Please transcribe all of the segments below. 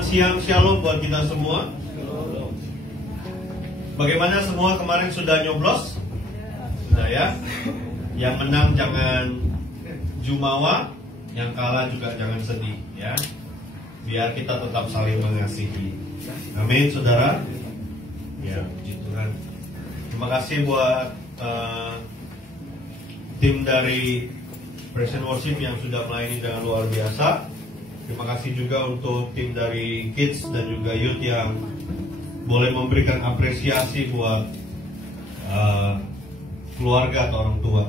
Selamat siang, shalom buat kita semua. Bagaimana semua kemarin sudah nyoblos? Sudah ya. Yang menang jangan jumawa, yang kalah juga jangan sedih ya. Biar kita tetap saling mengasihi. Amin, saudara. Ya, puji Tuhan. Terima kasih buat tim dari Present Worship yang sudah melayani dengan luar biasa. Terima kasih juga untuk tim dari Kids dan juga Youth yang boleh memberikan apresiasi buat keluarga atau orang tua.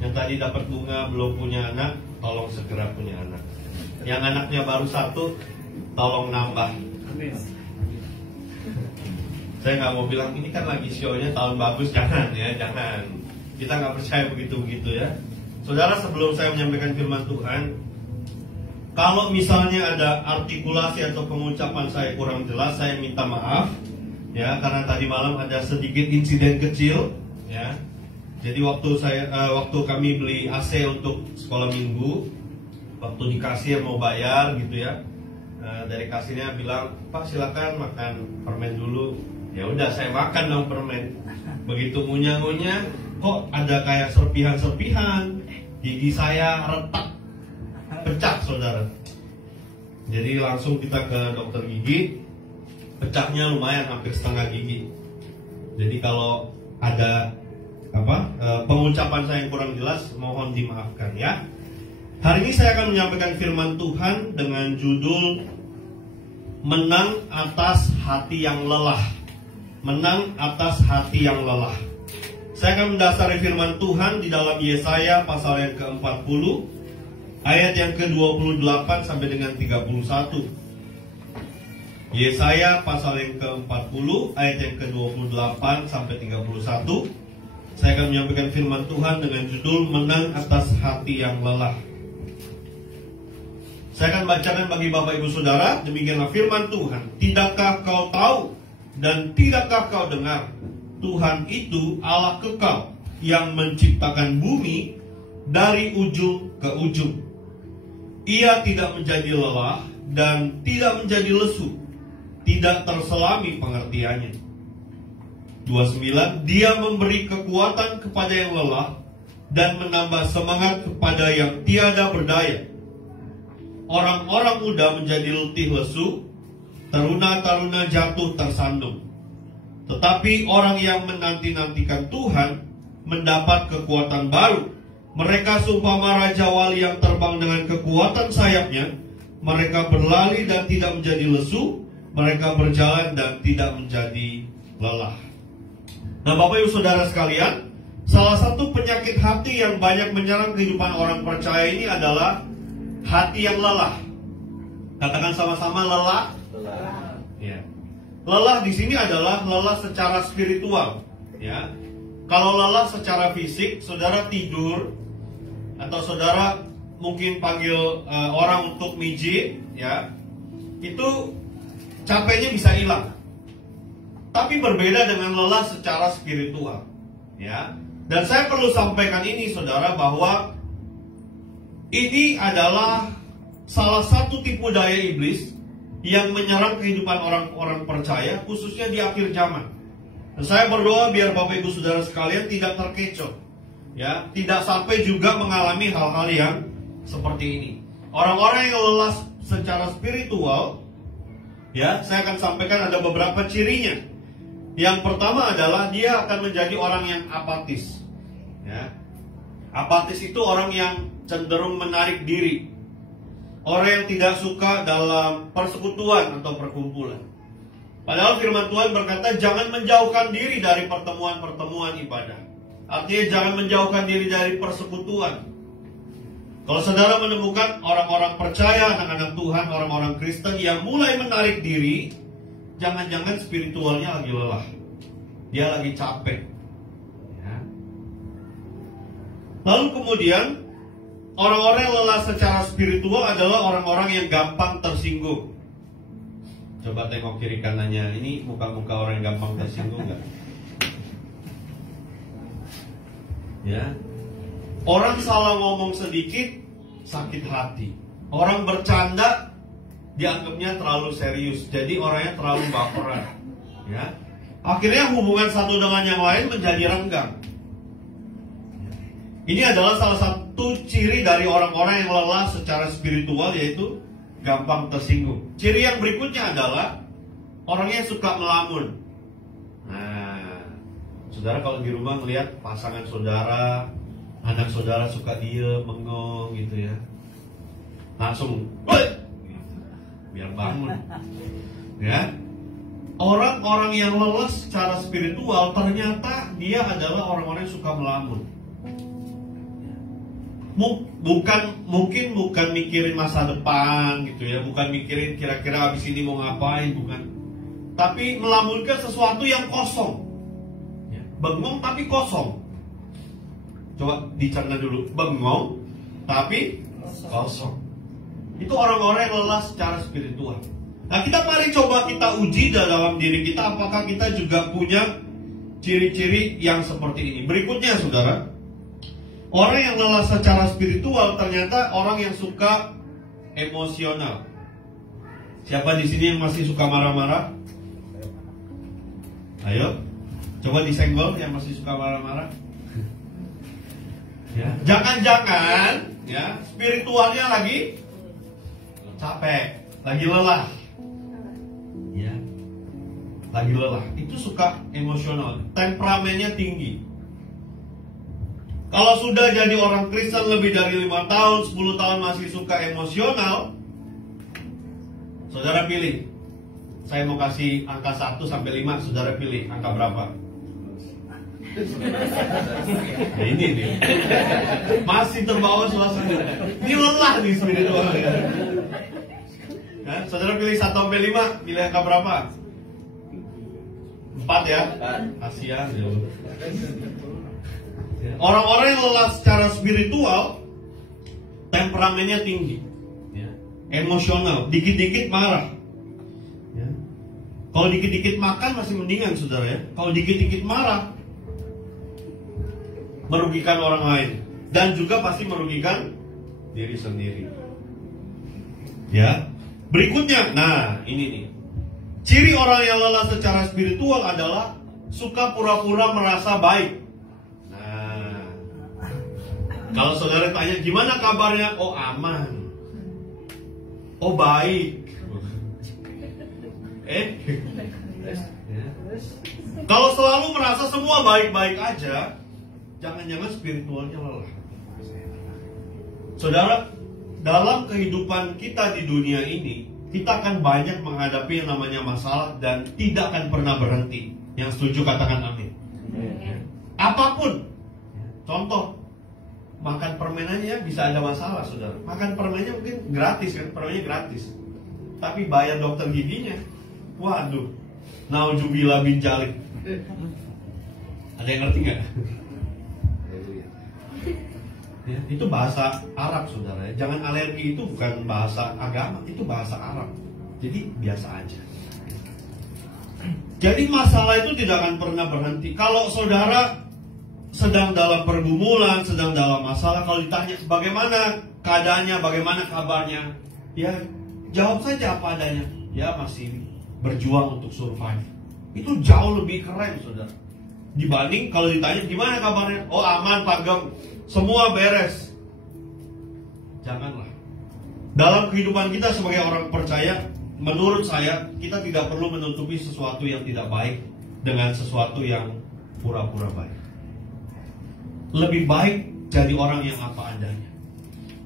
Yang tadi dapat bunga belum punya anak, tolong segera punya anak. Yang anaknya baru satu, tolong nambah. Amin. Saya nggak mau bilang ini kan lagi show-nya tahun bagus, jangan ya, jangan. Kita nggak percaya begitu-begitu ya. Saudara, sebelum saya menyampaikan firman Tuhan, kalau misalnya ada artikulasi atau pengucapan saya kurang jelas, saya minta maaf ya, karena tadi malam ada sedikit insiden kecil ya. Jadi waktu kami beli AC untuk sekolah minggu, waktu di kasir mau bayar gitu ya, dari kasirnya bilang, "Pak, silakan makan permen dulu." Ya udah, saya makan dong permen. Begitu ngunyah-ngunyah, kok ada kayak serpihan-serpihan, gigi saya retak, pecah saudara. Jadi langsung kita ke dokter gigi. Pecahnya lumayan, hampir setengah gigi. Jadi kalau ada pengucapan saya yang kurang jelas, mohon dimaafkan ya. Hari ini saya akan menyampaikan firman Tuhan dengan judul Menang atas hati yang lelah. Menang atas hati yang lelah. Saya akan mendasari firman Tuhan di dalam Yesaya pasal yang ke-40 ayat yang ke-28 sampai dengan 31. Yesaya pasal yang ke-40 ayat yang ke-28 sampai 31. Saya akan menyampaikan firman Tuhan dengan judul Menang atas hati yang lelah. Saya akan bacakan bagi Bapak Ibu Saudara. Demikianlah firman Tuhan. Tidakkah kau tahu dan tidakkah kau dengar? Tuhan itu Allah kekal yang menciptakan bumi dari ujung ke ujung. Ia tidak menjadi lelah dan tidak menjadi lesu, tidak terselami pengertiannya. 29. Dia memberi kekuatan kepada yang lelah dan menambah semangat kepada yang tiada berdaya. Orang-orang muda menjadi letih lesu, taruna-taruna jatuh tersandung. Tetapi orang yang menanti-nantikan Tuhan mendapat kekuatan baru. Mereka seumpama raja wali yang terbang dengan kekuatan sayapnya. Mereka berlari dan tidak menjadi lesu. Mereka berjalan dan tidak menjadi lelah. Nah, Bapak Ibu Saudara sekalian, salah satu penyakit hati yang banyak menyerang kehidupan orang percaya ini adalah hati yang lelah. Katakan sama-sama, lelah. Ya. Lelah di sini adalah lelah secara spiritual. Ya. Kalau lelah secara fisik, saudara tidur atau saudara mungkin panggil orang untuk mijit, ya, itu capeknya bisa hilang. Tapi berbeda dengan lelah secara spiritual, ya. Dan saya perlu sampaikan ini, saudara, bahwa ini adalah salah satu tipu daya iblis yang menyerang kehidupan orang-orang percaya, khususnya di akhir zaman. Dan saya berdoa biar Bapak Ibu Saudara sekalian tidak terkecoh, ya, tidak sampai juga mengalami hal-hal yang seperti ini. Orang-orang yang lelah secara spiritual, ya, saya akan sampaikan ada beberapa cirinya. Yang pertama adalah dia akan menjadi orang yang apatis, ya. Apatis itu orang yang cenderung menarik diri, orang yang tidak suka dalam persekutuan atau perkumpulan. Padahal firman Tuhan berkata jangan menjauhkan diri dari pertemuan-pertemuan ibadah. Artinya jangan menjauhkan diri dari persekutuan. Kalau saudara menemukan orang-orang percaya, anak-anak Tuhan, orang-orang Kristen yang mulai menarik diri, jangan-jangan spiritualnya lagi lelah, dia lagi capek, ya. Lalu kemudian orang-orang yang lelah secara spiritual adalah orang-orang yang gampang tersinggung. Coba tengok kiri kanannya, ini muka-muka orang yang gampang tersinggung nggak? Ya, orang salah ngomong sedikit sakit hati, orang bercanda dianggapnya terlalu serius. Jadi orangnya terlalu baperan. Ya. Akhirnya hubungan satu dengan yang lain menjadi renggang. Ini adalah salah satu ciri dari orang-orang yang lelah secara spiritual, yaitu gampang tersinggung. Ciri yang berikutnya adalah orangnya suka melamun. Nah, saudara kalau di rumah melihat pasangan saudara, anak saudara suka diem, bengong gitu ya, langsung, "Woi!" biar bangun. Ya, orang-orang yang lelah secara spiritual ternyata dia adalah orang-orang yang suka melamun. Mungkin bukan mikirin masa depan gitu ya, bukan mikirin kira-kira habis ini mau ngapain, bukan. Tapi melamunkan sesuatu yang kosong. Ya, bengong tapi kosong. Coba dicerna dulu, bengong tapi kosong. Itu orang-orang yang lelah secara spiritual. Nah, mari coba kita uji dalam diri kita, apakah kita juga punya ciri-ciri yang seperti ini. Berikutnya, saudara, orang yang lelah secara spiritual ternyata orang yang suka emosional. Siapa di sini yang masih suka marah-marah? Ayo, coba disenggol yang masih suka marah-marah. Ya, jangan-jangan ya spiritualnya lagi capek, lagi lelah. Ya, lagi lelah. Itu suka emosional, temperamennya tinggi. Kalau sudah jadi orang Kristen lebih dari 5 tahun, 10 tahun masih suka emosional, saudara pilih. Saya mau kasih angka 1 sampai 5, saudara pilih angka berapa? Nah, ini nih. Masih terbawa suasana. Ini lelah nih spiritual ya. Nah, saudara pilih 1 sampai 5, pilih angka berapa? 4 ya? Kasihan ya. Orang-orang yang lelah secara spiritual temperamennya tinggi, ya, emosional, dikit-dikit marah, ya. Kalau dikit-dikit makan masih mendingan, saudara ya. Kalau dikit-dikit marah merugikan orang lain dan juga pasti merugikan diri sendiri. Ya. Berikutnya, nah ini nih, ciri orang yang lelah secara spiritual adalah suka pura-pura merasa baik. Kalau saudara tanya gimana kabarnya, oh aman, oh baik. Kalau selalu merasa semua baik-baik aja, jangan-jangan spiritualnya lelah. Saudara, dalam kehidupan kita di dunia ini, kita akan banyak menghadapi yang namanya masalah dan tidak akan pernah berhenti. Yang setuju katakan amin. Apapun, contoh, makan permen aja bisa ada masalah, saudara. Makan permennya mungkin gratis kan, permennya gratis. Tapi bayar dokter giginya, waduh, naujubillah bin jalik. Ada yang ngerti nggak? Ya, itu bahasa Arab, saudara. Jangan alergi, itu bukan bahasa agama, itu bahasa Arab. Jadi biasa aja. Jadi masalah itu tidak akan pernah berhenti. Kalau saudara sedang dalam pergumulan, sedang dalam masalah, kalau ditanya bagaimana keadaannya, bagaimana kabarnya, ya jawab saja apa adanya. Ya masih berjuang untuk survive. Itu jauh lebih keren, saudara. Dibanding kalau ditanya gimana kabarnya, oh aman Pak Gem, semua beres. Janganlah. Dalam kehidupan kita sebagai orang percaya, menurut saya kita tidak perlu menutupi sesuatu yang tidak baik dengan sesuatu yang pura-pura baik. Lebih baik jadi orang yang apa adanya.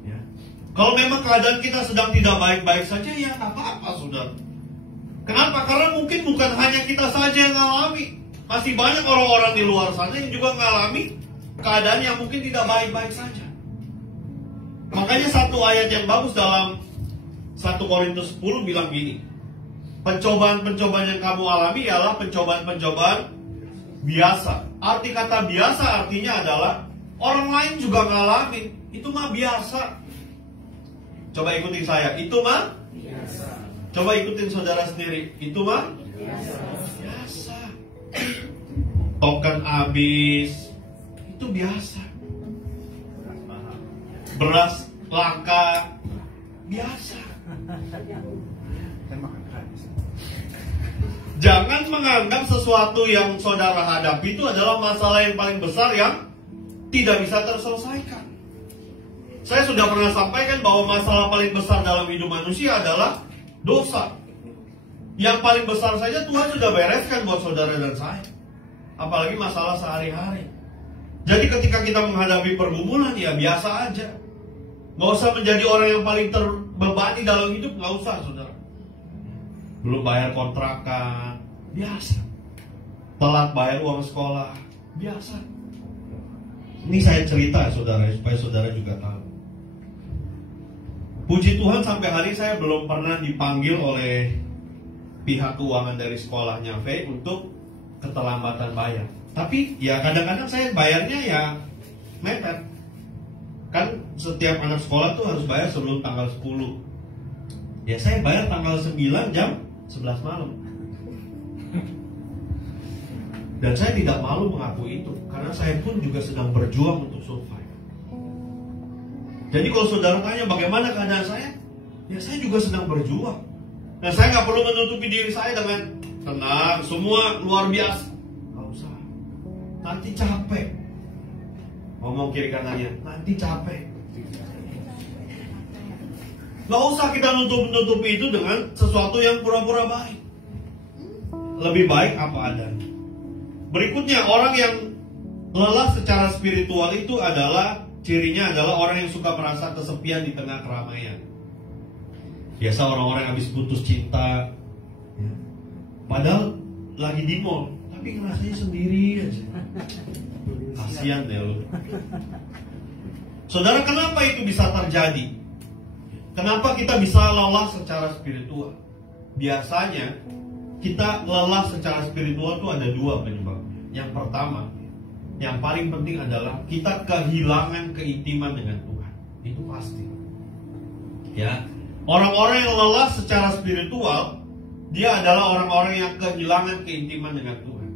Ya. Kalau memang keadaan kita sedang tidak baik-baik saja, ya apa-apa, saudara. Kenapa? Karena mungkin bukan hanya kita saja yang mengalami. Masih banyak orang-orang di luar sana yang juga mengalami keadaan yang mungkin tidak baik-baik saja. Makanya satu ayat yang bagus dalam 1 Korintus 10 bilang gini, pencobaan-pencobaan yang kamu alami ialah pencobaan-pencobaan biasa. Arti kata biasa artinya adalah orang lain juga ngalamin. Itu mah biasa. Coba ikutin saya. Itu mah biasa. Coba ikutin saudara sendiri. Itu mah biasa. Token habis, itu biasa. Beras langka, biasa. Jangan menganggap sesuatu yang saudara hadapi itu adalah masalah yang paling besar yang tidak bisa terselesaikan. Saya sudah pernah sampaikan bahwa masalah paling besar dalam hidup manusia adalah dosa. Yang paling besar saja Tuhan sudah bereskan buat saudara dan saya. Apalagi masalah sehari-hari. Jadi ketika kita menghadapi pergumulan, ya biasa aja. Nggak usah menjadi orang yang paling terbebani dalam hidup, nggak usah, saudara. Belum bayar kontrakan, biasa. Telat bayar uang sekolah, biasa. Ini saya cerita, saudara, supaya saudara juga tahu. Puji Tuhan sampai hari ini saya belum pernah dipanggil oleh pihak keuangan dari sekolahnya V untuk keterlambatan bayar. Tapi ya kadang-kadang saya bayarnya ya mepet. Kan setiap anak sekolah tuh harus bayar sebelum tanggal 10. Ya saya bayar tanggal 9 jam 11 malam. Dan saya tidak malu mengakui itu, karena saya pun juga sedang berjuang untuk survive. Jadi kalau saudara tanya bagaimana keadaan saya, ya saya juga sedang berjuang. Dan saya nggak perlu menutupi diri saya dengan tenang, semua luar biasa. Nggak usah. Nanti capek. Ngomong kiri kanannya, nanti capek. Nggak usah kita nutupi itu dengan sesuatu yang pura-pura baik. Lebih baik apa adanya. Berikutnya, orang yang lelah secara spiritual itu adalah cirinya adalah orang yang suka merasa kesepian di tengah keramaian. Biasa orang-orang habis putus cinta, ya. Padahal lagi di mall, tapi ngerasanya sendiri aja. Kasian deh lu. Saudara, kenapa itu bisa terjadi? Kenapa kita bisa lelah secara spiritual? Biasanya kita lelah secara spiritual itu ada dua penyebabnya. Yang pertama, yang paling penting adalah kita kehilangan keintiman dengan Tuhan. Itu pasti. Ya, orang-orang yang lelah secara spiritual, dia adalah orang-orang yang kehilangan keintiman dengan Tuhan.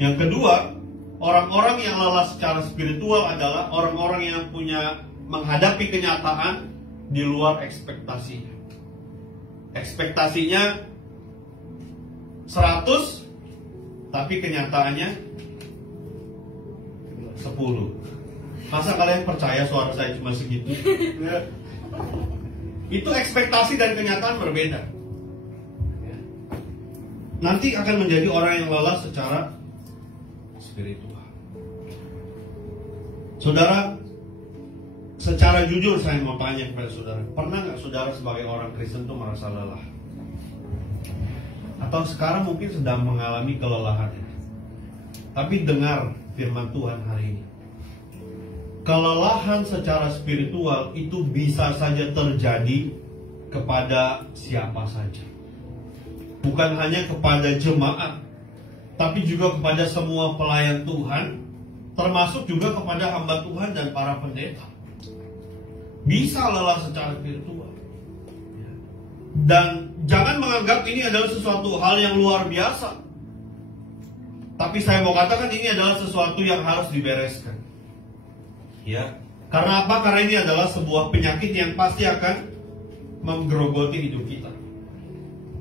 Yang kedua, orang-orang yang lelah secara spiritual adalah orang-orang yang punya menghadapi kenyataan di luar ekspektasinya. Ekspektasinya 100, tapi kenyataannya 10. Masa kalian percaya suara saya cuma segitu? Itu ekspektasi dan kenyataan berbeda. Nanti akan menjadi orang yang lelah secara spiritual. Saudara, secara jujur saya mau tanya kepada saudara, pernah nggak saudara sebagai orang Kristen itu merasa lelah? Atau sekarang mungkin sedang mengalami kelelahan? Tapi dengar firman Tuhan hari ini. Kelelahan secara spiritual itu bisa saja terjadi kepada siapa saja. Bukan hanya kepada jemaat, tapi juga kepada semua pelayan Tuhan, termasuk juga kepada hamba Tuhan dan para pendeta. Bisa lelah secara spiritual. Dan jangan menganggap ini adalah sesuatu hal yang luar biasa. Tapi saya mau katakan ini adalah sesuatu yang harus dibereskan. Ya, karena apa? Karena ini adalah sebuah penyakit yang pasti akan menggerogoti hidup kita.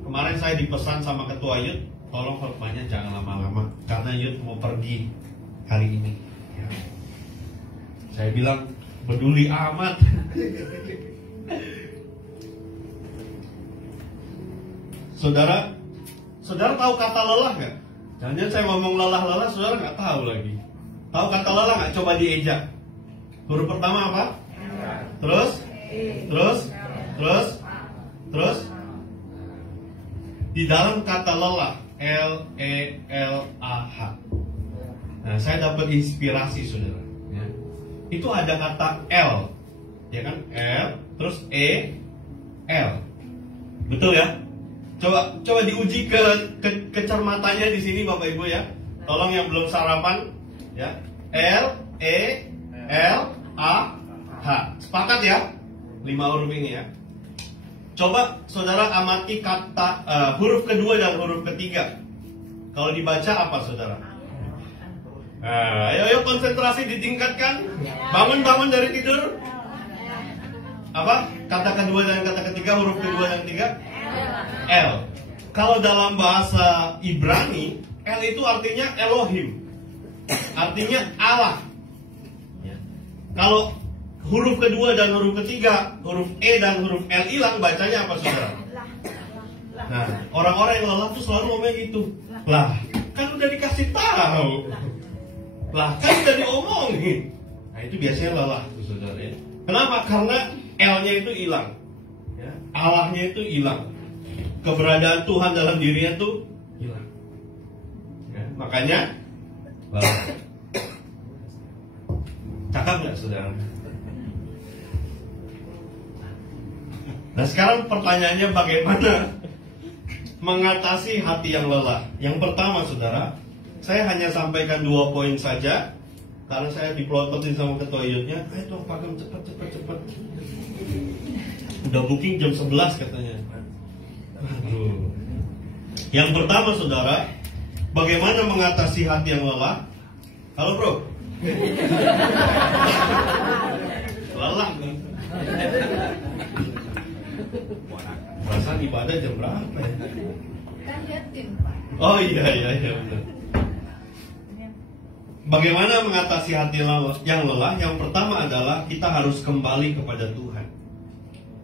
Kemarin saya dipesan sama ketua Yud, tolong khotbahnya jangan lama-lama, karena Yud mau pergi hari ini. Ya. Saya bilang, peduli amat. Saudara tahu kata lelah nggak? Jangan saya ngomong lelah-lelah, saudara nggak tahu lagi. Tahu kata lelah nggak? Coba diejak. Huruf pertama apa? Terus? Di dalam kata lelah, L-E-L-A-H. Nah, saya dapat inspirasi, saudara. Ya. Itu ada kata L, ya kan? L, terus E, L. Betul ya? Coba diuji kecermatannya di sini, Bapak Ibu ya. Tolong yang belum sarapan, ya. L-E-L-A-H. Sepakat ya? 5 huruf ini ya. Coba saudara amati kata huruf kedua dan huruf ketiga. Kalau dibaca apa, saudara? Ayo konsentrasi ditingkatkan. Bangun dari tidur. apa? Kata kedua dan kata ketiga, huruf kedua dan ketiga L. Kalau dalam bahasa Ibrani, L itu artinya Elohim, artinya Allah. Kalau huruf kedua dan huruf ketiga, huruf E dan huruf L hilang, bacanya apa saudara? Nah, orang-orang yang lelah tuh selalu ngomong gitu. Lah, kan udah dikasih tahu. Lah, kan udah diomongin. Nah, itu biasanya lelah tuh saudara ya. Kenapa? Karena L-nya itu hilang, ya. Allahnya itu hilang, keberadaan Tuhan dalam dirinya tuh hilang, ya. Makanya lelah. Cakap nggak saudara? Nah sekarang pertanyaannya bagaimana mengatasi hati yang lelah? Yang pertama saudara, saya hanya sampaikan 2 poin saja, karena saya dipelototin sama ketua yudnya. Ayo dong Pak Gem, cepat. Udah booking jam 11 katanya. Aduh. Yang pertama saudara, bagaimana mengatasi hati yang lelah? Halo bro. Lelah nih. Perasaan ibadah jam berapa ya? Kan yatim Pak. Oh iya benar. Bagaimana mengatasi hati yang lelah? Yang pertama adalah kita harus kembali kepada Tuhan.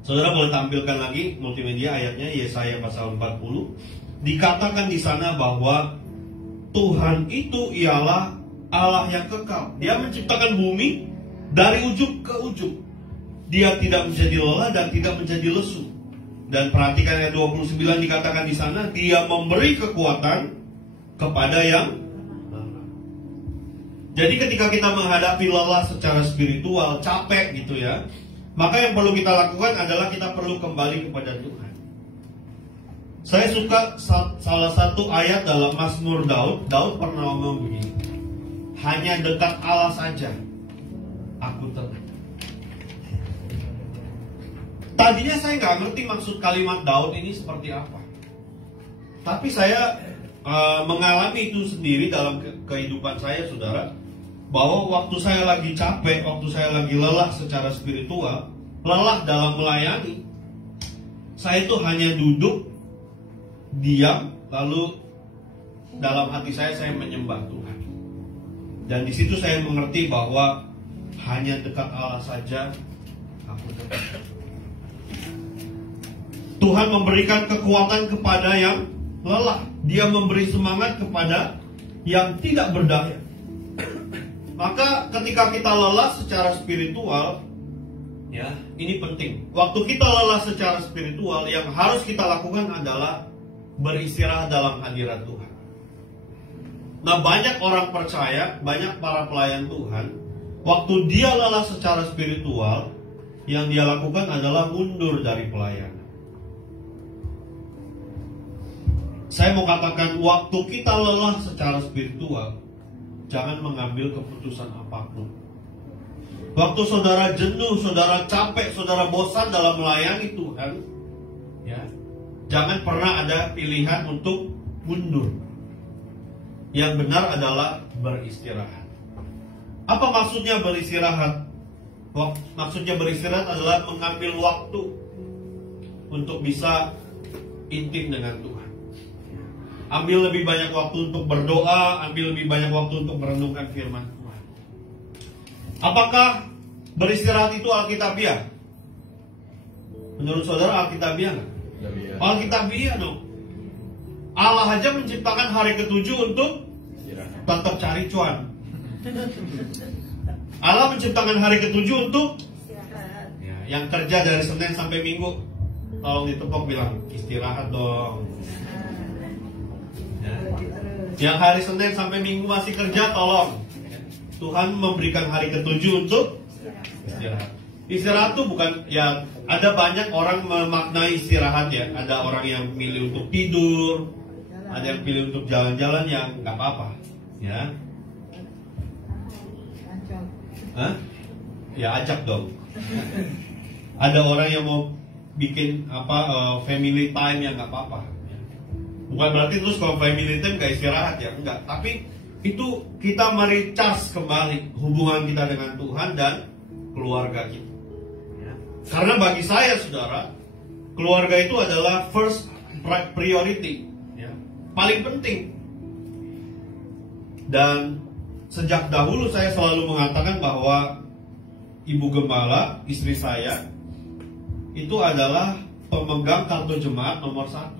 Saudara boleh tampilkan lagi multimedia ayatnya, Yesaya pasal 40. Dikatakan di sana bahwa Tuhan itu ialah Allah yang kekal. Dia menciptakan bumi dari ujung ke ujung. Dia tidak menjadi lelah dan tidak menjadi lesu. Dan perhatikan ayat 29 dikatakan di sana, Dia memberi kekuatan kepada yang lelah. Jadi ketika kita menghadapi lelah secara spiritual, capek gitu ya, maka yang perlu kita lakukan adalah kita perlu kembali kepada Tuhan. Saya suka salah satu ayat dalam Mazmur Daud. Daud pernah ngomong begini, hanya dekat Allah saja aku tenang. Tadinya saya nggak ngerti maksud kalimat Daud ini seperti apa, tapi saya mengalami itu sendiri dalam kehidupan saya saudara, bahwa waktu saya lagi capek, waktu saya lagi lelah secara spiritual, lelah dalam melayani, saya itu hanya duduk, diam, lalu dalam hati saya menyembah Tuhan. Dan di situ saya mengerti bahwa hanya dekat Allah saja aku tenang. Tuhan memberikan kekuatan kepada yang lelah. Dia memberi semangat kepada yang tidak berdaya. Maka ketika kita lelah secara spiritual, ya, ini penting. Waktu kita lelah secara spiritual, yang harus kita lakukan adalah beristirahat dalam hadirat Tuhan. Nah, banyak orang percaya, banyak para pelayan Tuhan, waktu dia lelah secara spiritual, yang dia lakukan adalah mundur dari pelayanan. Saya mau katakan, waktu kita lelah secara spiritual, jangan mengambil keputusan apapun. Waktu saudara jenuh, saudara capek, saudara bosan dalam melayani Tuhan, ya, jangan pernah ada pilihan untuk mundur. Yang benar adalah beristirahat. Apa maksudnya beristirahat? Maksudnya beristirahat adalah mengambil waktu untuk bisa intim dengan Tuhan. Ambil lebih banyak waktu untuk berdoa, ambil lebih banyak waktu untuk merenungkan firman Tuhan. Apakah beristirahat itu alkitabiah? Menurut saudara alkitabiah nggak? Alkitabiah dong. Allah aja menciptakan hari ke-7 untuk tetap cari cuan. Allah menciptakan hari ke-7 untuk ya, yang kerja dari Senin sampai Minggu, tolong ditepok bilang istirahat dong. Yang hari Senin sampai Minggu masih kerja, tolong. Tuhan memberikan hari ke-7 untuk istirahat. Istirahat itu bukan, ya, ada banyak orang memaknai istirahat ya. Ada orang yang milih untuk tidur, ada yang pilih untuk jalan-jalan, yang nggak apa-apa, ya. Hah? Ya ajak dong. Ada orang yang mau bikin family time, yang nggak apa-apa. Bukan berarti terus kalau family time gak istirahat ya, enggak. Tapi itu kita merecharge kembali hubungan kita dengan Tuhan dan keluarga kita. Ya. Karena bagi saya, saudara, keluarga itu adalah first priority, ya, paling penting. Dan sejak dahulu saya selalu mengatakan bahwa Ibu Gembala, istri saya, itu adalah pemegang kartu jemaat nomor 1.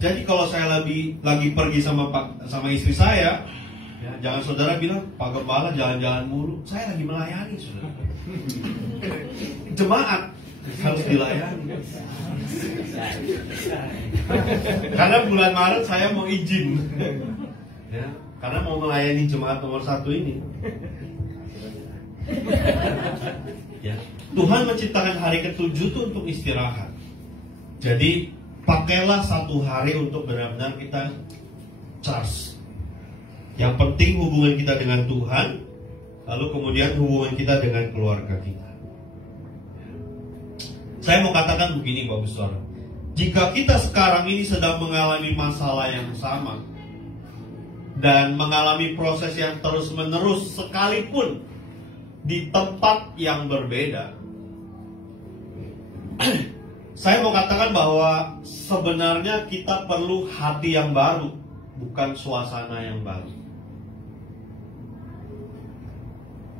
Jadi kalau saya lagi pergi sama istri saya, ya, jangan saudara bilang, Pak Gembala jalan-jalan mulu. Saya lagi melayani, saudara. Jemaat harus dilayani. Karena bulan Maret saya mau izin, ya, karena mau melayani jemaat nomor 1 ini. Ya. Tuhan menciptakan hari ke-7 itu untuk istirahat. Jadi pakailah 1 hari untuk benar-benar kita charge. Yang penting hubungan kita dengan Tuhan, lalu kemudian hubungan kita dengan keluarga kita. Saya mau katakan begini, Bapak Saudara. Jika kita sekarang ini sedang mengalami masalah yang sama dan mengalami proses yang terus-menerus sekalipun di tempat yang berbeda, saya mau katakan bahwa sebenarnya kita perlu hati yang baru, bukan suasana yang baru.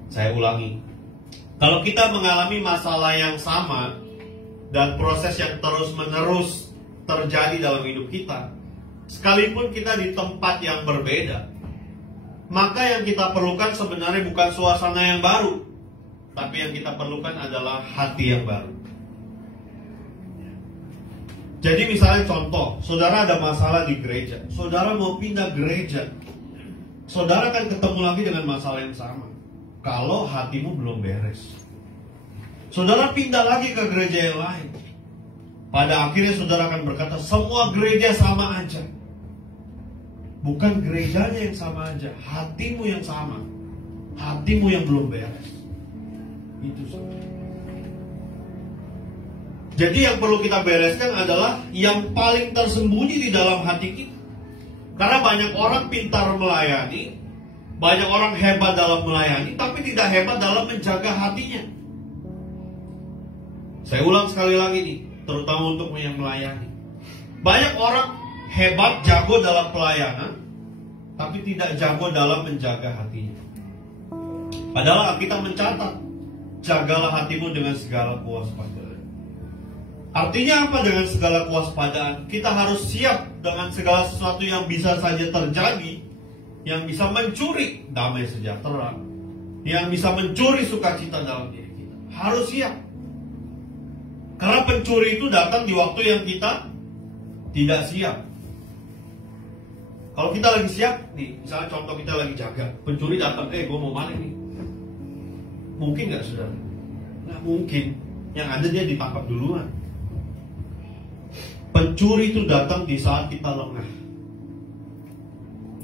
Saya ulangi, kalau kita mengalami masalah yang sama dan proses yang terus-menerus terjadi dalam hidup kita, sekalipun kita di tempat yang berbeda, maka yang kita perlukan sebenarnya bukan suasana yang baru, tapi yang kita perlukan adalah hati yang baru. Jadi misalnya contoh, saudara ada masalah di gereja, saudara mau pindah gereja, saudara akan ketemu lagi dengan masalah yang sama kalau hatimu belum beres. Saudara pindah lagi ke gereja yang lain, pada akhirnya saudara akan berkata, semua gereja sama aja. Bukan gerejanya yang sama aja, hatimu yang sama, hatimu yang belum beres. Itu saudara. Jadi yang perlu kita bereskan adalah yang paling tersembunyi di dalam hati kita. Karena banyak orang pintar melayani, banyak orang hebat dalam melayani, tapi tidak hebat dalam menjaga hatinya. Saya ulang sekali lagi nih, terutama untuk yang melayani. Banyak orang hebat, jago dalam pelayanan, tapi tidak jago dalam menjaga hatinya. Padahal kita mencatat, jagalah hatimu dengan segala kewaspadaan. Artinya apa dengan segala kewaspadaan? Kita harus siap dengan segala sesuatu yang bisa saja terjadi, yang bisa mencuri damai sejahtera, yang bisa mencuri sukacita dalam diri kita. Harus siap. Karena pencuri itu datang di waktu yang kita tidak siap. Kalau kita lagi siap, nih, misalnya contoh kita lagi jaga, pencuri datang, gue mau maling nih. Mungkin nggak, saudara? Nggak mungkin. Yang ada dia ditangkap duluan. Pencuri itu datang di saat kita lengah.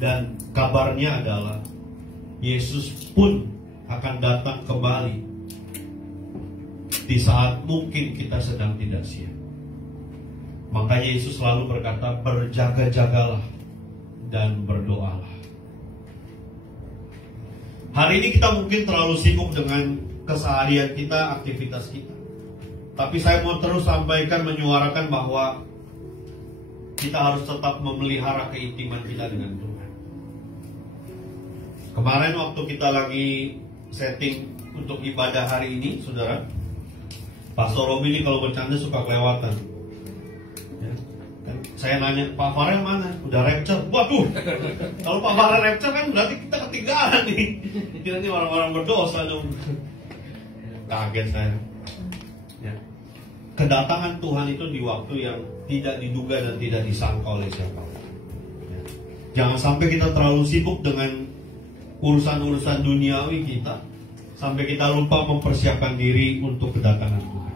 Dan kabarnya adalah Yesus pun akan datang kembali di saat mungkin kita sedang tidak siap. Makanya Yesus selalu berkata, berjaga-jagalah dan berdoalah. Hari ini kita mungkin terlalu sibuk dengan keseharian kita, aktivitas kita. Tapi saya mau terus sampaikan, menyuarakan bahwa kita harus tetap memelihara keintiman kita dengan Tuhan. Kemarin waktu kita lagi setting untuk ibadah hari ini, saudara, Pastor Robi ini kalau bercanda suka kelewatan. Ya, kan saya nanya, Pak Farel mana? Udah rapture. Waduh, kalau Pak Farel rapture kan berarti kita ketinggalan nih. Kita ini orang-orang berdosa dong. Kaget saya. Ya. Kedatangan Tuhan itu di waktu yang tidak diduga dan tidak disangka oleh siapapun. Ya. Jangan sampai kita terlalu sibuk dengan urusan-urusan duniawi kita, sampai kita lupa mempersiapkan diri untuk kedatangan Tuhan.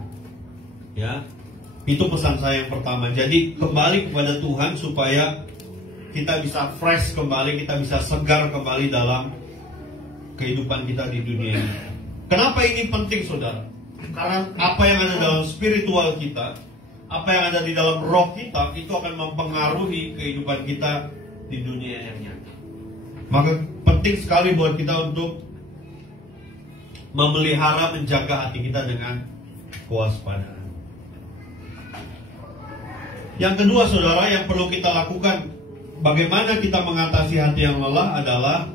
Ya, itu pesan saya yang pertama. Jadi kembali kepada Tuhan supaya kita bisa fresh kembali, kita bisa segar kembali dalam kehidupan kita di dunia ini. Kenapa ini penting, saudara? Karena apa yang ada dalam spiritual kita, apa yang ada di dalam roh kita, itu akan mempengaruhi kehidupan kita di dunia yang nyata. Maka penting sekali buat kita untuk memelihara, menjaga hati kita dengan kewaspadaan. Yang kedua, saudara, yang perlu kita lakukan, bagaimana kita mengatasi hati yang lelah adalah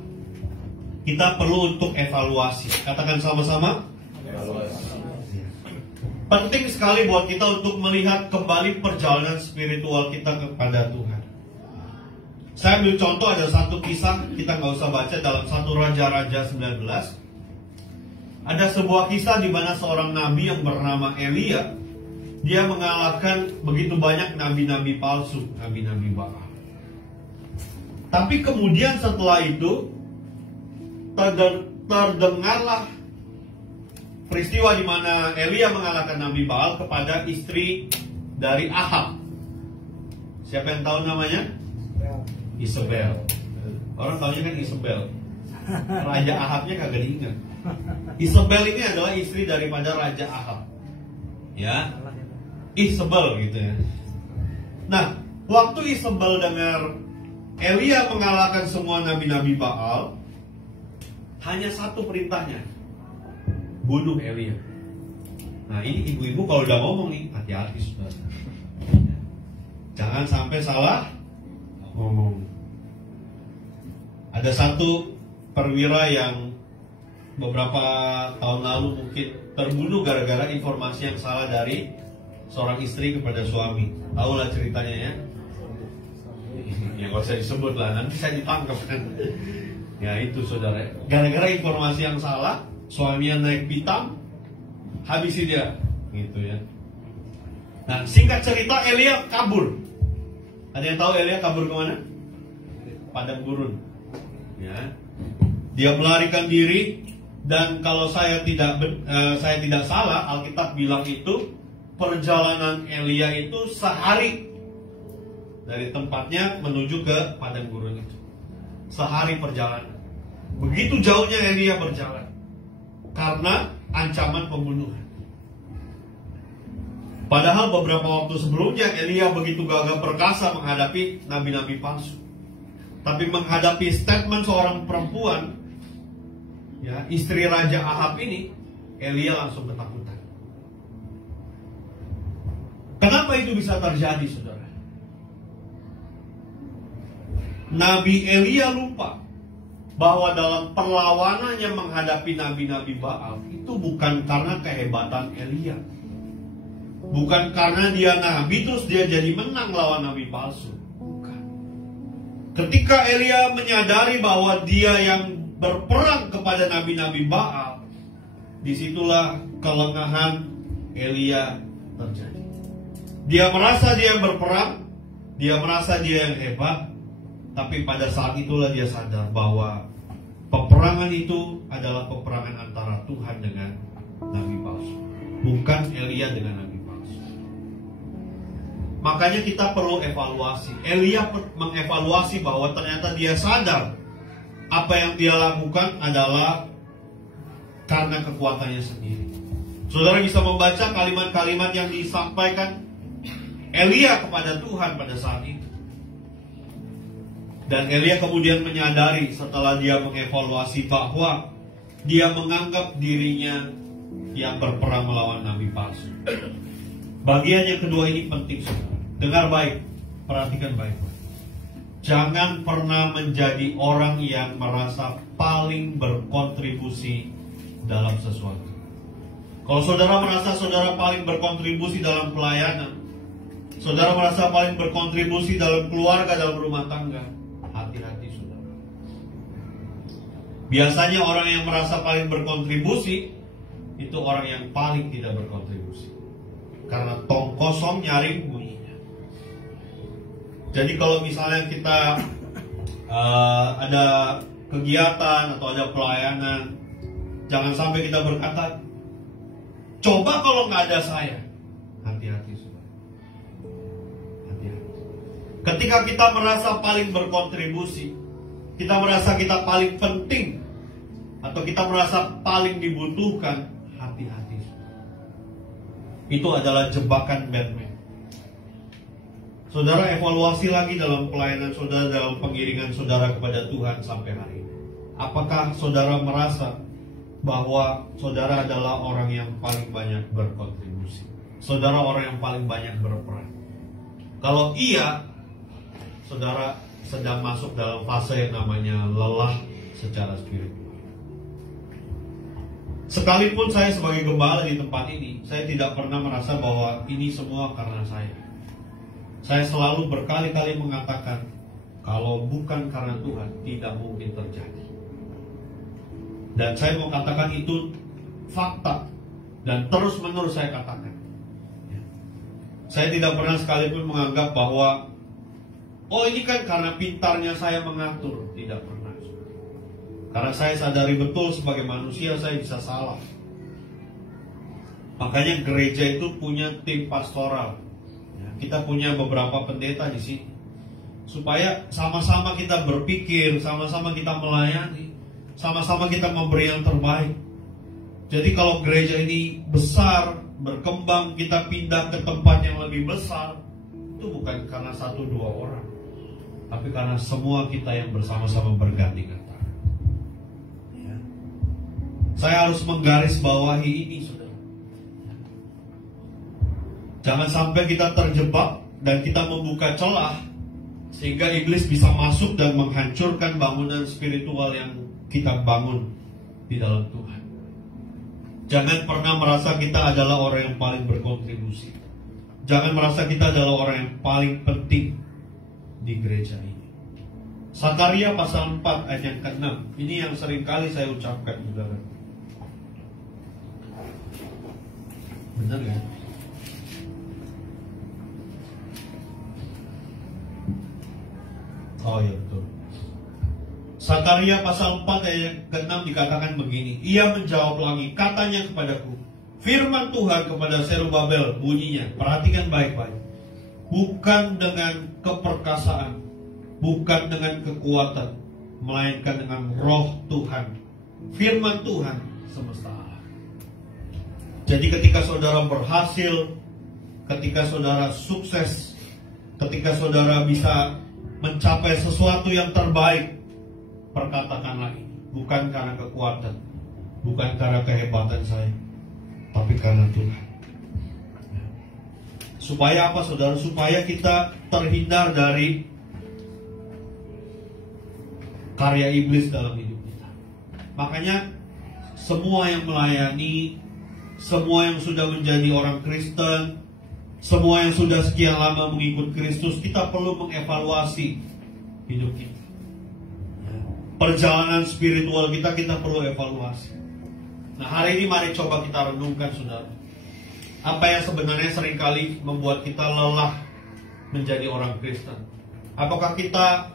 kita perlu untuk evaluasi. Katakan sama-sama. Penting sekali buat kita untuk melihat kembali perjalanan spiritual kita kepada Tuhan. Saya ambil contoh, ada satu kisah, kita nggak usah baca, dalam 1 Raja-Raja 19. Ada sebuah kisah di mana seorang nabi yang bernama Elia, dia mengalahkan begitu banyak nabi-nabi palsu, nabi-nabi Baal. Tapi kemudian setelah itu terdengarlah peristiwa di mana Elia mengalahkan Nabi Baal kepada istri dari Ahab. Siapa yang tahu namanya? Isabel. Orang tahunya kan Isabel. Raja Ahabnya kagak diingat. Isabel ini adalah istri daripada Raja Ahab. Ya, Isabel gitu ya. Nah, waktu Isabel dengar Elia mengalahkan semua nabi-nabi Baal, hanya satu perintahnya, bunuh Elia. Nah, ini ibu-ibu kalau udah ngomong nih, hati-hati saudara. Jangan sampai salah ngomong. Ada satu perwira yang beberapa tahun lalu mungkin terbunuh gara-gara informasi yang salah dari seorang istri kepada suami. Tahu lah ceritanya ya. Ya nggak usah disebut lah, nanti saya ditangkap kan. Ya itu saudara, gara-gara informasi yang salah, suaminya naik pitam, habisi dia, gitu ya. Nah, singkat cerita, Elia kabur. Ada yang tahu Elia kabur kemana? Padang gurun. Ya, dia melarikan diri, dan kalau saya tidak salah, Alkitab bilang itu perjalanan Elia itu sehari dari tempatnya menuju ke padang gurun itu. Sehari perjalanan. Begitu jauhnya Elia berjalan karena ancaman pembunuhan. Padahal beberapa waktu sebelumnya Elia begitu gagah perkasa menghadapi nabi-nabi palsu. Tapi menghadapi statement seorang perempuan, ya, istri Raja Ahab ini, Elia langsung ketakutan. Kenapa itu bisa terjadi, saudara? Nabi Elia lupa bahwa dalam perlawanannya menghadapi nabi-nabi Baal itu bukan karena kehebatan Elia, bukan karena dia nabi terus dia jadi menang lawan nabi palsu. Bukan. Ketika Elia menyadari bahwa dia yang berperang kepada nabi-nabi Baal, disitulah kelengahan Elia terjadi. Dia merasa dia yang berperang, dia merasa dia yang hebat. Tapi pada saat itulah dia sadar bahwa peperangan itu adalah peperangan antara Tuhan dengan nabi palsu, bukan Elia dengan nabi palsu. Makanya kita perlu evaluasi. Elia mengevaluasi bahwa ternyata dia sadar apa yang dia lakukan adalah karena kekuatannya sendiri. Saudara bisa membaca kalimat-kalimat yang disampaikan Elia kepada Tuhan pada saat itu. Dan Elia kemudian menyadari setelah dia mengevaluasi bahwa dia menganggap dirinya yang berperang melawan nabi palsu. Bagian yang kedua ini penting, saudara. Dengar baik, perhatikan baik. Jangan pernah menjadi orang yang merasa paling berkontribusi dalam sesuatu. Kalau saudara merasa saudara paling berkontribusi dalam pelayanan, saudara merasa paling berkontribusi dalam keluarga, dalam rumah tangga, hati-hati saudara. Biasanya orang yang merasa paling berkontribusi itu orang yang paling tidak berkontribusi. Karena tong kosong nyaring bunyinya. Jadi kalau misalnya kita ada kegiatan atau ada pelayanan, jangan sampai kita berkata, coba kalau nggak ada saya. Hati-hati saudara. Hati-hati. Ketika kita merasa paling berkontribusi, kita merasa kita paling penting, atau kita merasa paling dibutuhkan, hati-hati. Itu adalah jebakan Batman. Saudara evaluasi lagi dalam pelayanan saudara, dalam pengiringan saudara kepada Tuhan sampai hari ini. Apakah saudara merasa bahwa saudara adalah orang yang paling banyak berkontribusi. Saudara orang yang paling banyak berperan. Kalau iya, saudara sedang masuk dalam fase yang namanya lelah secara spiritual. Sekalipun saya sebagai gembala di tempat ini, saya tidak pernah merasa bahwa ini semua karena saya. Saya selalu berkali-kali mengatakan, kalau bukan karena Tuhan, tidak mungkin terjadi. Dan saya mau katakan itu fakta, dan terus-menerus saya katakan. Saya tidak pernah sekalipun menganggap bahwa, oh ini kan karena pintarnya saya mengatur. Tidak pernah. Karena saya sadari betul sebagai manusia saya bisa salah. Makanya gereja itu punya tim pastoral. Kita punya beberapa pendeta di sini. Supaya sama-sama kita berpikir, sama-sama kita melayani, sama-sama kita memberi yang terbaik. Jadi kalau gereja ini besar, berkembang, kita pindah ke tempat yang lebih besar, itu bukan karena 1-2 orang, tapi karena semua kita yang bersama-sama bergandengan tangan. Saya harus menggarisbawahi ini, saudara. Jangan sampai kita terjebak dan kita membuka celah sehingga iblis bisa masuk dan menghancurkan bangunan spiritual yang kita bangun di dalam Tuhan. Jangan pernah merasa kita adalah orang yang paling berkontribusi. Jangan merasa kita adalah orang yang paling penting di gereja ini. Sakaria pasal 4 ayat yang ke-6. Ini yang sering kali saya ucapkan, saudara. Benar ya? Oh ya betul. Sakaria pasal 4 ayat ke-6 dikatakan begini. Ia menjawab lagi, katanya kepadaku, firman Tuhan kepada Zerubabel bunyinya, perhatikan baik-baik, bukan dengan keperkasaan, bukan dengan kekuatan, melainkan dengan roh Tuhan, firman Tuhan semesta alam. Jadi ketika saudara berhasil, ketika saudara sukses, ketika saudara bisa mencapai sesuatu yang terbaik, perkatakanlah ini, bukan karena kekuatan, bukan karena kehebatan saya, tapi karena Tuhan. Supaya apa, saudara? Supaya kita terhindar dari karya iblis dalam hidup kita. Makanya semua yang melayani, semua yang sudah menjadi orang Kristen, semua yang sudah sekian lama mengikut Kristus, kita perlu mengevaluasi hidup kita. Perjalanan spiritual kita perlu evaluasi. Nah, hari ini mari coba kita renungkan, saudara. Apa yang sebenarnya seringkali membuat kita lelah menjadi orang Kristen? Apakah kita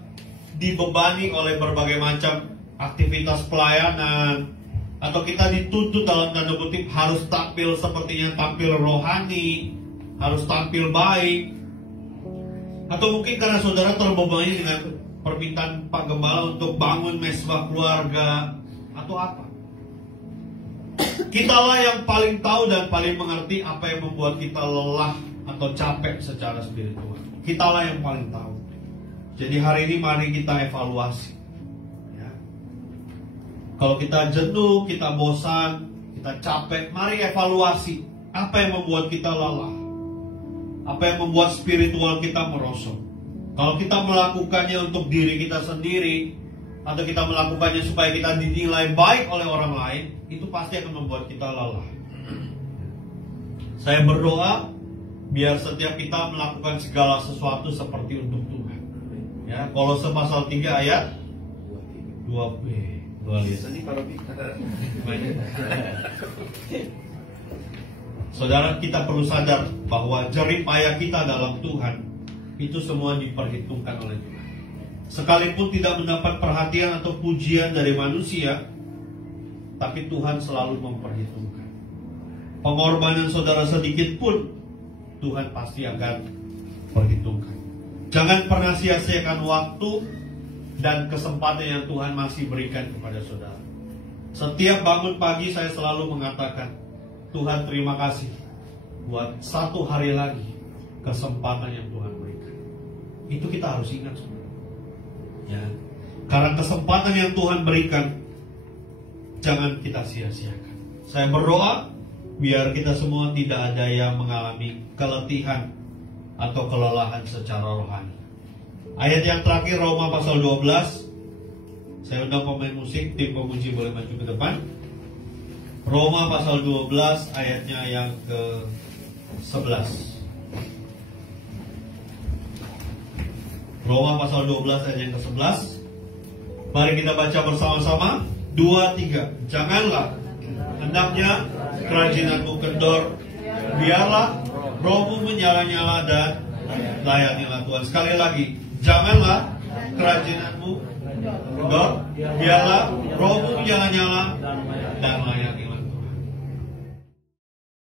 dibebani oleh berbagai macam aktivitas pelayanan, atau kita dituntut dalam tanda kutip harus tampil sepertinya tampil rohani, harus tampil baik? Atau mungkin karena saudara terbebani dengan permintaan Pak Gembala untuk bangun mesbah keluarga, atau apa? Kitalah yang paling tahu dan paling mengerti apa yang membuat kita lelah atau capek secara spiritual. Kitalah yang paling tahu. Jadi hari ini mari kita evaluasi. Kalau kita jenuh, kita bosan, kita capek, mari evaluasi. Apa yang membuat kita lelah? Apa yang membuat spiritual kita merosot? Kalau kita melakukannya untuk diri kita sendiri, atau kita melakukannya supaya kita dinilai baik oleh orang lain, itu pasti akan membuat kita lelah. Saya berdoa biar setiap kita melakukan segala sesuatu seperti untuk Tuhan. Ya, Kolose pasal 3 ayat 2b. Saudara, kita perlu sadar bahwa jerih payah kita dalam Tuhan itu semua diperhitungkan oleh Tuhan. Sekalipun tidak mendapat perhatian atau pujian dari manusia, tapi Tuhan selalu memperhitungkan. Pengorbanan saudara sedikit pun Tuhan pasti akan perhitungkan. Jangan pernah sia-siakan waktu dan kesempatan yang Tuhan masih berikan kepada saudara. Setiap bangun pagi saya selalu mengatakan, Tuhan terima kasih buat satu hari lagi kesempatan yang Tuhan berikan. Itu kita harus ingat, saudara. Ya, karena kesempatan yang Tuhan berikan jangan kita sia-siakan. Saya berdoa biar kita semua tidak ada yang mengalami keletihan atau kelelahan secara rohani. Ayat yang terakhir Roma pasal 12. Saya undang pemain musik, tim pemuji boleh maju ke depan. Roma pasal 12 ayatnya yang ke-11. Roma pasal 12 ayat yang ke-11. Mari kita baca bersama-sama. 2, 3. Janganlah hendaknya kerajinanmu kendor, biarlah rohmu menyala-nyala dan layanilah Tuhan. Sekali lagi, janganlah kerajinanmu kendor, biarlah rohmu menyala-nyala dan layani